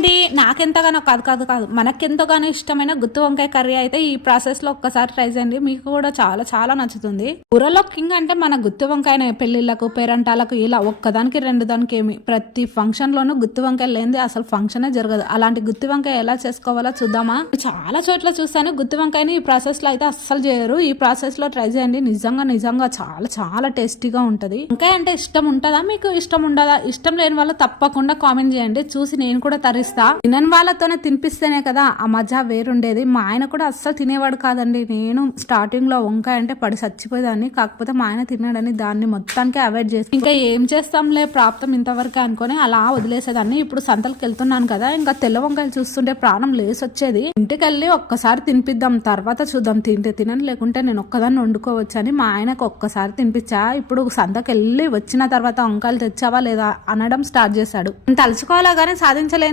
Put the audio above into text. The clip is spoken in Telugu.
అండి, నాకెంతగానో కాదు కాదు కాదు మనకెంతగానో ఇష్టమైన గుత్తి వంకాయ కర్రీ అయితే ఈ ప్రాసెస్ లో ఒక్కసారి ట్రై చేయండి, మీకు కూడా చాలా చాలా నచ్చుతుంది. కూరలో కింగ్ అంటే మన గుత్తి వంకాయనే. పెళ్లిళ్లకు పేరంటాలకు ఇలా ఒక్కదానికి రెండు దానికి ఏమి ప్రతి ఫంక్షన్ లోనూ గుత్తి వంకాయ లేనిది అసలు ఫంక్షనే జరగదు. అలాంటి గుత్తి వంకాయ ఎలా చేసుకోవాలో చూద్దామా. చాలా చోట్ల చూస్తాను గుత్తి వంకాయని ఈ ప్రాసెస్ లో అయితే అస్సలు చేయరు. ఈ ప్రాసెస్ లో ట్రై చేయండి, నిజంగా నిజంగా చాలా చాలా టేస్టీగా ఉంటది. వంకాయ అంటే ఇష్టం ఉంటుందా, మీకు ఇష్టం ఉండదా? ఇష్టం లేని వాళ్ళు తప్పకుండా కామెంట్ చేయండి, చూసి నేను కూడా తరిస్తా. తినని వాళ్ళతోనే తినిపిస్తేనే కదా ఆ మజా వేరుండేది. మా ఆయన కూడా అస్సలు తినేవాడు కాదండి. నేను స్టార్టింగ్ లో వంకాయ అంటే పడి చచ్చిపోయేదాన్ని, కాకపోతే మా ఆయన తిన్నాడని దాన్ని మొత్తానికి అవాయిడ్ చేసి ఇంకా ఏం చేస్తాంలే ప్రాప్తం ఇంతవరకు అనుకుని అలా వదిలేసేదాన్ని. ఇప్పుడు సంతలకు వెళ్తున్నాను కదా, ఇంకా తెల్ల వంకాయలు చూస్తుంటే ప్రాణం లేసొచ్చేది. ఇంటికి వెళ్ళి ఒక్కసారి తినిపిద్దాం, తర్వాత చూద్దాం, తింటే తినని లేకుంటే నేను ఒక్కదాన్ని వండుకోవచ్చు అని మా ఆయనకు ఒక్కసారి తినిపించా. ఇప్పుడు సంతకు వెళ్ళి వచ్చిన తర్వాత వంకాయలు తెచ్చావా లేదా అనడం స్టార్ట్ చేశాడు. తలుచుకోవాలా గానీ సాధించలేని